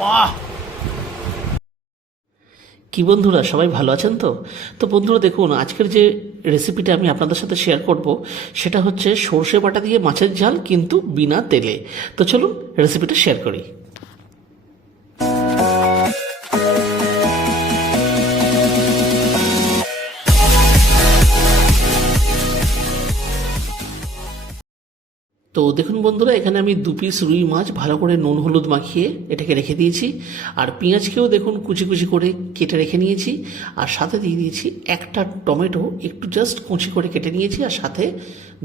বাহ! কি বন্ধুরা, সবাই ভালো আছেন তো? তো বন্ধুরা দেখুন, আজকের যে রেসিপিটা আমি আপনাদের সাথে শেয়ার করব সেটা হচ্ছে সর্ষে বাটা দিয়ে মাছের ঝাল, কিন্তু বিনা তেলে। তো চলুন রেসিপিটা শেয়ার করি। তো দেখুন বন্ধুরা, এখানে আমি 2 পিস রুই মাছ ভালো করে নুন হলুদ মাখিয়ে এটাকে রেখে দিয়েছি। আর পেঁয়াজকেও দেখুন কুচি কুচি করে কেটে রেখে নিয়েছি। আর সাথে দিয়ে দিয়েছি একটা টমেটো, একটু জাস্ট কুচি করে কেটে নিয়েছি, আর সাথে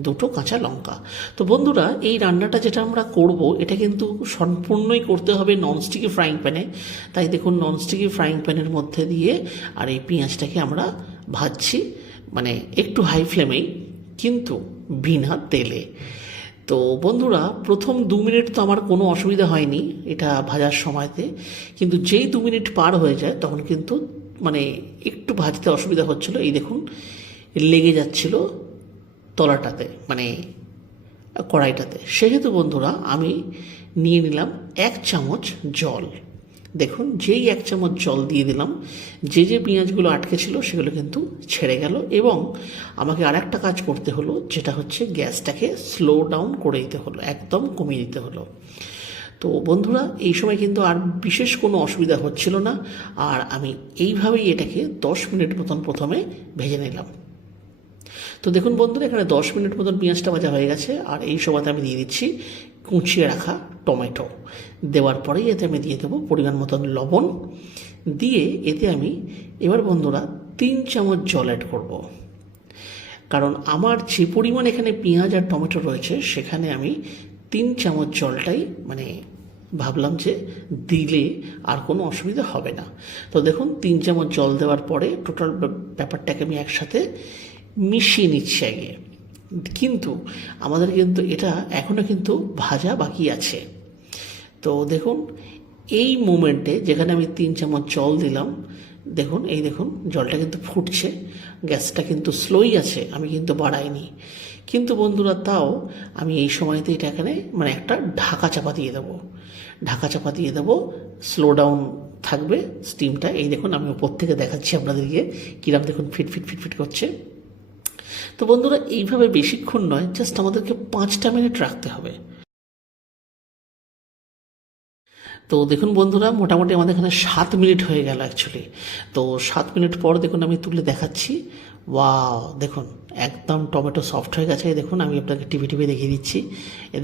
2টো কাঁচা লঙ্কা। তো বন্ধুরা, এই রান্নাটা যেটা আমরা করব এটা কিন্তু সম্পূর্ণই করতে হবে ননস্টিকি ফ্রাইং প্যানে। তাই দেখুন, ননস্টিকি ফ্রাইং প্যানের মধ্যে দিয়ে আর এই পেঁয়াজটাকে আমরা ভাজছি, মানে একটু হাই ফ্লেমেই, কিন্তু বিনা তেলে। তো বন্ধুরা, প্রথম 2 মিনিট তো আমার কোনো অসুবিধা হয়নি এটা ভাজার সময়তে, কিন্তু যেই 2 মিনিট পার হয়ে যায় তখন কিন্তু মানে একটু ভাজতে অসুবিধা হচ্ছিল। এই দেখুন, লেগে যাচ্ছিল তলাটাতে, মানে কড়াইটাতে। সেহেতু বন্ধুরা, আমি নিয়ে নিলাম 1 চামচ জল। দেখুন, যেই 1 চামচ জল দিয়ে দিলাম, যে যে পেঁয়াজগুলো আটকে ছিল সেগুলো কিন্তু ছেড়ে গেল। এবং আমাকে আর একটা কাজ করতে হলো, যেটা হচ্ছে গ্যাসটাকে স্লো ডাউন করে দিতে হলো, একদম কমিয়ে দিতে হলো। তো বন্ধুরা, এই সময় কিন্তু আর বিশেষ কোনো অসুবিধা হচ্ছিল না। আর আমি এইভাবেই এটাকে 10 মিনিট মতন প্রথমে ভেজে নিলাম। তো দেখুন বন্ধুরা, এখানে 10 মিনিট মতন পেঁয়াজটা ভাজা হয়ে গেছে। আর এই সময়তে আমি দিয়ে দিচ্ছি কুচিয়ে রাখা টমেটো। দেওয়ার পরেই এতে আমি দিয়ে দেবো পরিমাণ মতন লবণ। দিয়ে এতে আমি এবার বন্ধুরা 3 চামচ জল অ্যাড করব। কারণ আমার যে পরিমাণ এখানে পেঁয়াজ আর টমেটো রয়েছে, সেখানে আমি 3 চামচ জলটাই মানে ভাবলাম যে দিলে আর কোনো অসুবিধা হবে না। তো দেখুন, 3 চামচ জল দেওয়ার পরে টোটাল ব্যাপারটাকে আমি একসাথে মিশিয়ে নিচ্ছি আগে। কিন্তু আমাদের কিন্তু এটা এখনও কিন্তু ভাজা বাকি আছে। তো দেখুন, এই মোমেন্টে যেখানে আমি 3 চামচ জল দিলাম, দেখুন, এই দেখুন জলটা কিন্তু ফুটছে। গ্যাসটা কিন্তু স্লোই আছে, আমি কিন্তু বাড়াইনি। কিন্তু বন্ধুরা, তাও আমি এই সময়তে এটা এখানে মানে একটা ঢাকা চাপা দিয়ে দেবো। ঢাকা চাপা দিয়ে দেবো, স্লো ডাউন থাকবে স্টিমটা। এই দেখুন, আমি উপর থেকে দেখাচ্ছি আপনাদেরকে কিরম, দেখুন ফিট ফিট ফিট ফিট করছে। তো বন্ধুরা, এইভাবে বেশিক্ষণ নয়, জাস্ট আমাদেরকে 5টা মিনিট রাখতে হবে। তো দেখুন বন্ধুরা, মোটামুটি আমাদের এখানে 7 মিনিট হয়ে গেল অ্যাকচুয়ালি। তো 7 মিনিট পর দেখুন আমি তুলে দেখাচ্ছি। ওয়াও, দেখুন একদম টমেটো সফট হয়ে গেছে। দেখুন, আমি আপনাকে টিপে টিপে দেখিয়ে দিচ্ছি।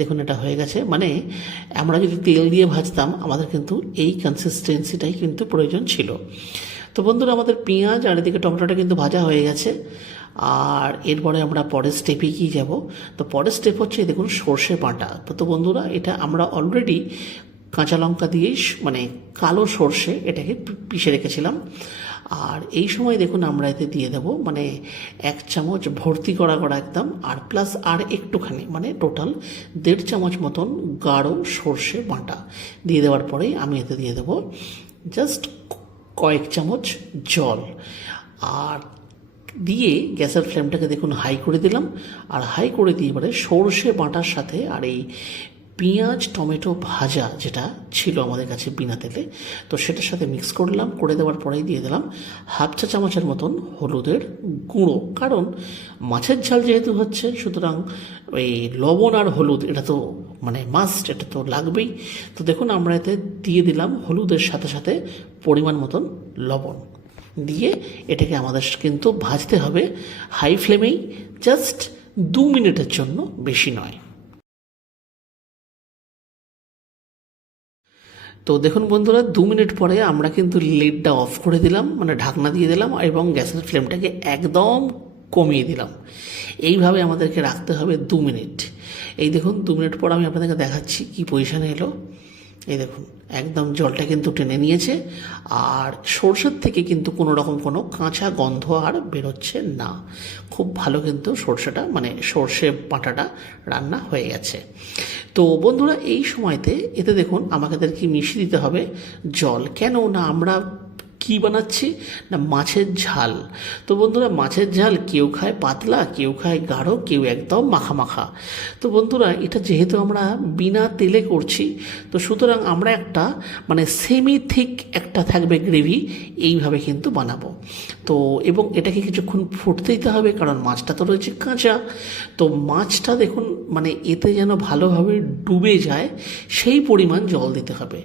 দেখুন, এটা হয়ে গেছে। মানে আমরা যদি তেল দিয়ে ভাজতাম, আমাদের কিন্তু এই কনসিস্টেন্সিটাই কিন্তু প্রয়োজন ছিল। তো বন্ধুরা, আমাদের পেঁয়াজ আর এদিকে টমেটোটা কিন্তু ভাজা হয়ে গেছে। আর এরপরে আমরা পরের স্টেপে কি যাব? তো পরের স্টেপ হচ্ছে দেখুন সর্ষে বাটা। তো বন্ধুরা, এটা আমরা অলরেডি কাঁচা লঙ্কা দিয়েই মানে কালো সর্ষে এটাকে পিষে রেখেছিলাম। আর এই সময় দেখুন আমরা এতে দিয়ে দেব মানে 1 চামচ ভর্তি করা করা একদম, আর প্লাস আর একটুখানি, মানে টোটাল 1.5 চামচ মতন গাঢ় সর্ষে বাটা দিয়ে দেওয়ার পরেই আমি এতে দিয়ে দেব জাস্ট কয়েক চামচ জল। আর দিয়ে গ্যাসের ফ্লেমটাকে দেখুন হাই করে দিলাম। আর হাই করে দিয়ে এবারে সর্ষে বাটার সাথে আর এই পেঁয়াজ টমেটো ভাজা যেটা ছিল আমাদের কাছে বিনা তেলে, তো সেটার সাথে মিক্স করলাম। করে দেওয়ার পরেই দিয়ে দিলাম 1/2 চা চামচের মতন হলুদের গুঁড়ো। কারণ মাছের ঝাল যেহেতু হচ্ছে, সুতরাং এই লবণ আর হলুদ এটা তো মানে মাস্ট, এটা তো লাগবেই। তো দেখুন, আমরা এতে দিয়ে দিলাম হলুদের সাথে সাথে পরিমাণ মতন লবণ। দিয়ে এটাকে আমাদের কিন্তু ভাজতে হবে হাই ফ্লেমেই, জাস্ট 2 মিনিটের জন্য, বেশি নয়। তো দেখুন বন্ধুরা, 2 মিনিট পরে আমরা কিন্তু লিডটা অফ করে দিলাম, মানে ঢাকনা দিয়ে দিলাম, এবং গ্যাসের ফ্লেমটাকে একদম কমিয়ে দিলাম। এইভাবে আমাদেরকে রাখতে হবে 2 মিনিট। এই দেখুন, 2 মিনিট পর আমি আপনাদেরকে দেখাচ্ছি কি পজিশানে এলো। এই দেখুন, একদম জলটা কিন্তু টেনে নিয়েছে। আর সর্ষের থেকে কিন্তু কোনো রকম কোনো কাঁচা গন্ধ আর বেরোচ্ছে না। খুব ভালো কিন্তু সর্ষেটা মানে সর্ষে বাটাটা রান্না হয়ে গেছে। তো বন্ধুরা, এই সময়তে এতে দেখুন আমাদেরকে মিশিয়ে দিতে হবে জল। কেন না, আমরা কি বানাচ্ছি না মাছের ঝাল। তো বন্ধুরা মাছের ঝাল কেউ খায় পাতলা, কেউ খায় গাঢ়, কেউ একদম মাখা মাখা। তো বন্ধুরা এটা যেহেতু আমরা বিনা তেলে করছি, তো সুতরাং আমরা একটা মানে সেমি থিক একটা থাকবে গ্রেভি, এইভাবে কিন্তু বানাবো। তো এবং এটাকে কিছুক্ষণ ফুটতে দিতে হবে, কারণ মাছটা তো রয়েছে কাঁচা। তো মাছটা দেখুন মানে এতে যেন ভালোভাবে ডুবে যায় সেই পরিমাণ জল দিতে হবে।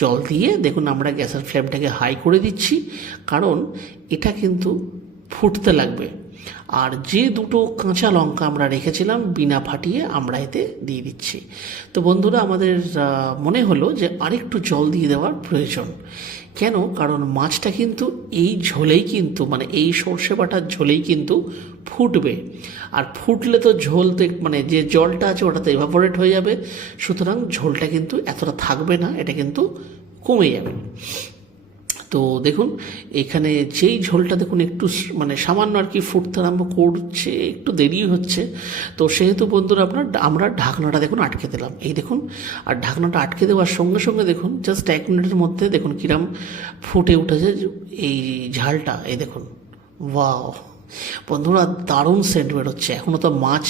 জল দিয়ে দেখুন আমরা গ্যাসের ফ্লেমটাকে হাই করে দিচ্ছি, কারণ এটা কিন্তু ফুটতে লাগবে। আর যে দুটো কাঁচা লঙ্কা আমরা রেখেছিলাম বিনা ফাটিয়ে আমরা এতে দিয়ে দিচ্ছি। তো বন্ধুরা আমাদের মনে হলো যে আরেকটু জল দিয়ে দেওয়ার প্রয়োজন। কেন? কারণ মাছটা কিন্তু এই ঝোলেই কিন্তু মানে এই সর্ষে বাটার ঝোলেই কিন্তু ফুটবে। আর ফুটলে তো ঝোল তো মানে যে জলটা আছে ওটা তো এভাপোরেট হয়ে যাবে, সুতরাং ঝোলটা কিন্তু এতটা থাকবে না, এটা কিন্তু কমে যাবে। তো দেখুন এখানে যেই ঝোলটা দেখুন একটু মানে সামান্য আর কি ফুটতে আরম্ভ করছে, একটু দেরি হচ্ছে। তো সেহেতু বন্ধুরা আমরা ঢাকনাটা দেখুন আটকে দিলাম, এই দেখুন। আর ঢাকনাটা আটকে দেওয়ার সঙ্গে সঙ্গে দেখুন জাস্ট 1 মিনিটের মধ্যে দেখুন কিরম ফুটে উঠেছে এই ঝালটা, এই দেখুন। ওয়াও বন্ধুরা দারুণ সেন্ট বেরোচ্ছে, এখনও তো মাছ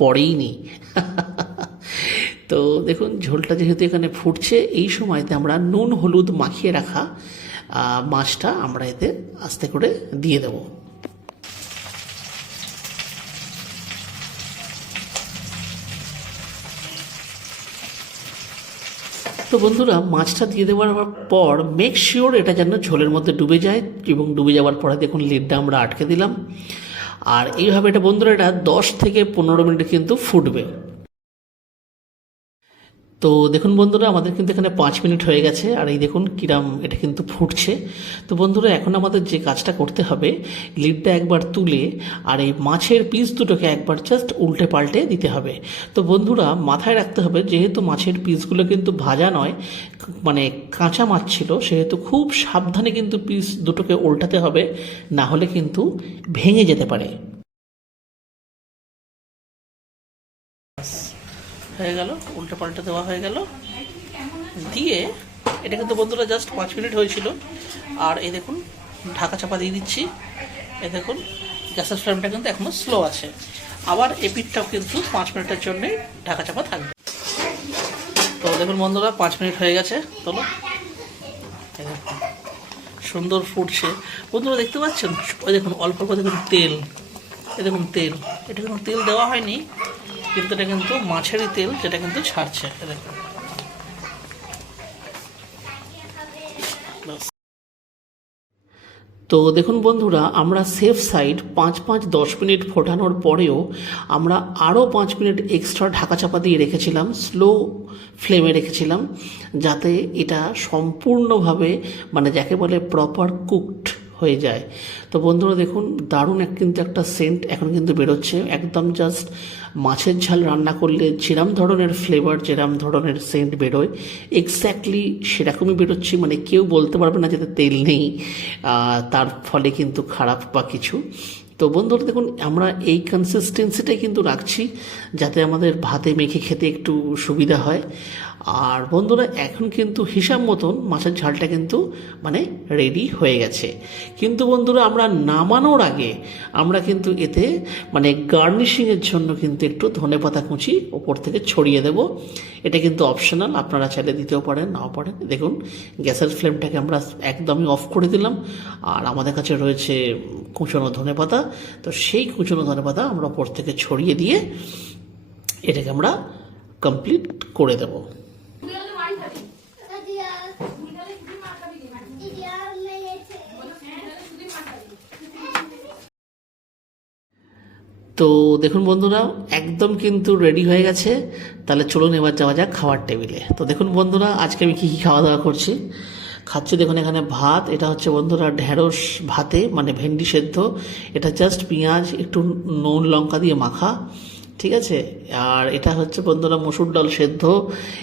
পড়েই নি। তো দেখুন ঝোলটা যেহেতু এখানে ফুটছে, এই সময়তে আমরা নুন হলুদ মাখিয়ে রাখা মাছটা আমরা এতে আস্তে করে দিয়ে দেব। তো বন্ধুরা মাছটা দিয়ে দেওয়ার পর মেক শিওর এটা যেন ঝোলের মধ্যে ডুবে যায়, এবং ডুবে যাওয়ার পরে দেখুন লিডটা আমরা আটকে দিলাম। আর এইভাবে এটা বন্ধুরা এটা 10 থেকে 15 মিনিট কিন্তু ফুটবে। তো দেখুন বন্ধুরা আমাদের কিন্তু এখানে 5 মিনিট হয়ে গেছে, আর এই দেখুন কিরাম এটা কিন্তু ফুটছে। তো বন্ধুরা এখন আমাদের যে কাজটা করতে হবে, লিডটা একবার তুলে আর এই মাছের পিস দুটোকে একবার জাস্ট উল্টে পাল্টে দিতে হবে। তো বন্ধুরা মাথায় রাখতে হবে, যেহেতু মাছের পিসগুলো কিন্তু ভাজা নয় মানে কাঁচা মাছ ছিল, সেহেতু খুব সাবধানে কিন্তু পিস দুটোকে উল্টাতে হবে, না হলে কিন্তু ভেঙে যেতে পারে। হয়ে গেল, উল্টে পাল্টে দেওয়া হয়ে গেল, দিয়ে এটা কিন্তু বন্ধুরা জাস্ট 5 মিনিট হয়েছিল। আর এই দেখুন ঢাকা চাপা দিয়ে দিচ্ছি, এই দেখুন গ্যাসের ফ্লেমটা কিন্তু এখনো স্লো আছে। আবার এপিটটাও কিন্তু 5 মিনিটের জন্যে ঢাকা চাপা থাকবে। তো দেখুন বন্ধুরা 5 মিনিট হয়ে গেছে, চলো এই দেখুন সুন্দর ফুটছে। বন্ধুরা দেখতে পাচ্ছেন ওই দেখুন অল্প অল্প দেখুন তেল, এই দেখুন তেল, এটা কিন্তু তেল দেওয়া হয়নি, কিন্তু এটা কিন্তু মাছেরই তেল যেটা কিন্তু ছাড়ছে। তো দেখুন বন্ধুরা আমরা সেফ সাইড 5-10 মিনিট ফোটানোর পরেও আমরা আরও 5 মিনিট এক্সট্রা ঢাকা চাপা দিয়ে রেখেছিলাম, স্লো ফ্লেমে রেখেছিলাম, যাতে এটা সম্পূর্ণভাবে মানে যাকে বলে প্রপার কুকড হয়ে যায়। তো বন্ধুরা দেখুন দারুণ কিন্তু একটা সেন্ট এখন কিন্তু বেরোচ্ছে, একদম জাস্ট মাছের ঝাল রান্না করলে যেরম ধরনের ফ্লেভার যেরম ধরনের সেন্ট বেরোয় এক্স্যাক্টলি সেরকমই বেরোচ্ছে, মানে কেউ বলতে পারবে না যাতে তেল নেই, তার ফলে কিন্তু খারাপ বা কিছু। তো বন্ধুরা দেখুন আমরা এই কনসিস্টেন্সিটাই কিন্তু রাখছি, যাতে আমাদের ভাতে মেখে খেতে একটু সুবিধা হয়। আর বন্ধুরা এখন কিন্তু হিসাব মতন মাছের ঝালটা কিন্তু মানে রেডি হয়ে গেছে। কিন্তু বন্ধুরা আমরা নামানোর আগে আমরা কিন্তু এতে মানে গার্নিশিংয়ের জন্য কিন্তু একটু ধনেপাতা কুচি ওপর থেকে ছড়িয়ে দেব। এটা কিন্তু অপশনাল, আপনারা চাইলে দিতেও পারেন নাও পারেন। দেখুন গ্যাসের ফ্লেমটাকে আমরা একদমই অফ করে দিলাম, আর আমাদের কাছে রয়েছে কুচনো ধনেপাতা। তো সেই কুচনো ধনেপাতা আমরা ওপর থেকে ছড়িয়ে দিয়ে এটাকে আমরা কমপ্লিট করে দেব। তো দেখুন বন্ধুরা একদম কিন্তু রেডি হয়ে গেছে, তাহলে চলুন এবার যাওয়া যাক খাওয়ার টেবিলে। তো দেখুন বন্ধুরা আজকে আমি কী কী খাওয়া দাওয়া করছি। খাচ্ছি দেখুন এখানে ভাত, এটা হচ্ছে বন্ধুরা ঢেঁড়স ভাতে মানে ভেন্ডি সেদ্ধ, এটা জাস্ট পেঁয়াজ একটু নুন লঙ্কা দিয়ে মাখা। ঠিক আছে। আর এটা হচ্ছে বন্ধুরা মসুর ডাল সেদ্ধ,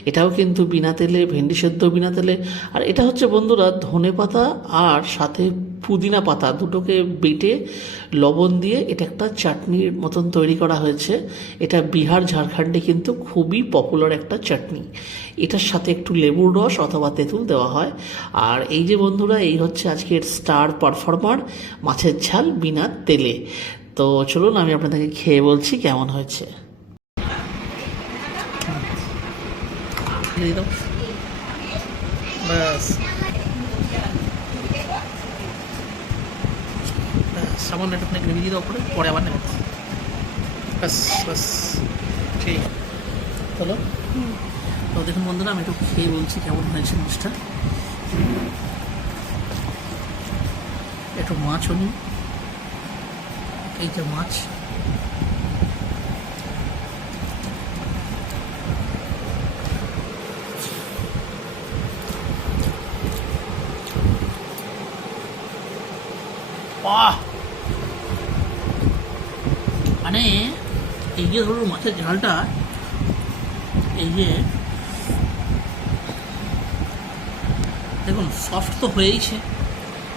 এটাও কিন্তু বিনা তেলে, ভেন্ডি সেদ্ধ বিনা তেলে। আর এটা হচ্ছে বন্ধুরা ধনেপাতা আর সাথে পুদিনা পাতা দুটোকে বেটে লবণ দিয়ে এটা একটা চাটনির মতন তৈরি করা হয়েছে। এটা বিহার ঝাড়খণ্ডে কিন্তু খুবই পপুলার একটা চাটনি। এটার সাথে একটু লেবুর রস অথবা তেঁতুল দেওয়া হয়। আর এই যে বন্ধুরা, এই হচ্ছে আজকের স্টার পারফর্মার মাছের ঝাল বিনা তেলে। তো চলুন আমি আপনাদেরকে খেয়ে বলছি কেমন হয়েছে। ব্যাস, সামান্য একটু গ্রেভি দিয়ে দাও পরে আবার নেবেন। ব্যাস ব্যাস, ঠিক হলো। তো দেখুন বন্ধুরা, আমি একটু খেয়ে বলছি কেমন হয়েছে মাছটা। একটু মাছও নিই, এই যে মাছ, বাহ! মানে এই যে ধরুন মাছের ঝালটা, এই যে দেখুন সফট তো হয়েইছে,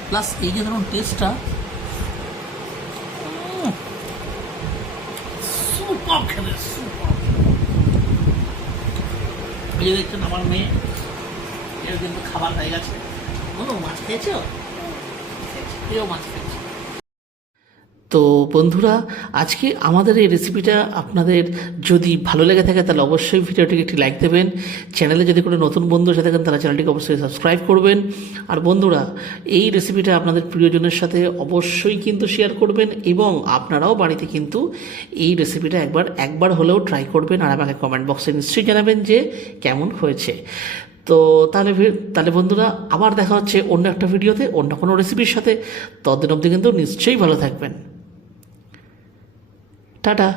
প্লাস এই যে ধরুন টেস্টটা সুপার খেলে, সুপার। এই যে দেখছেন আমার মেয়ে, এর কিন্তু খাবার হয়ে গেছে। বলো, মাছ খেয়েছো? এও মাছ খেয়েছে। তো বন্ধুরা, আজকে আমাদের এই রেসিপিটা আপনাদের যদি ভালো লেগে থাকে তাহলে অবশ্যই ভিডিওটিকে একটি লাইক দেবেন। চ্যানেলে যদি কোনো নতুন বন্ধু এসে থাকেন তারা চ্যানেলটিকে অবশ্যই সাবস্ক্রাইব করবেন। আর বন্ধুরা, এই রেসিপিটা আপনাদের প্রিয়জনের সাথে অবশ্যই কিন্তু শেয়ার করবেন এবং আপনারাও বাড়িতে কিন্তু এই রেসিপিটা একবার হলেও ট্রাই করবেন আর আমাকে কমেন্ট বক্সে নিশ্চয়ই জানাবেন যে কেমন হয়েছে। তো তাহলে বন্ধুরা, আবার দেখা হচ্ছে অন্য একটা ভিডিওতে অন্য কোনো রেসিপির সাথে। ততদিন অবধি কিন্তু নিশ্চয়ই ভালো থাকবেন। টাটা।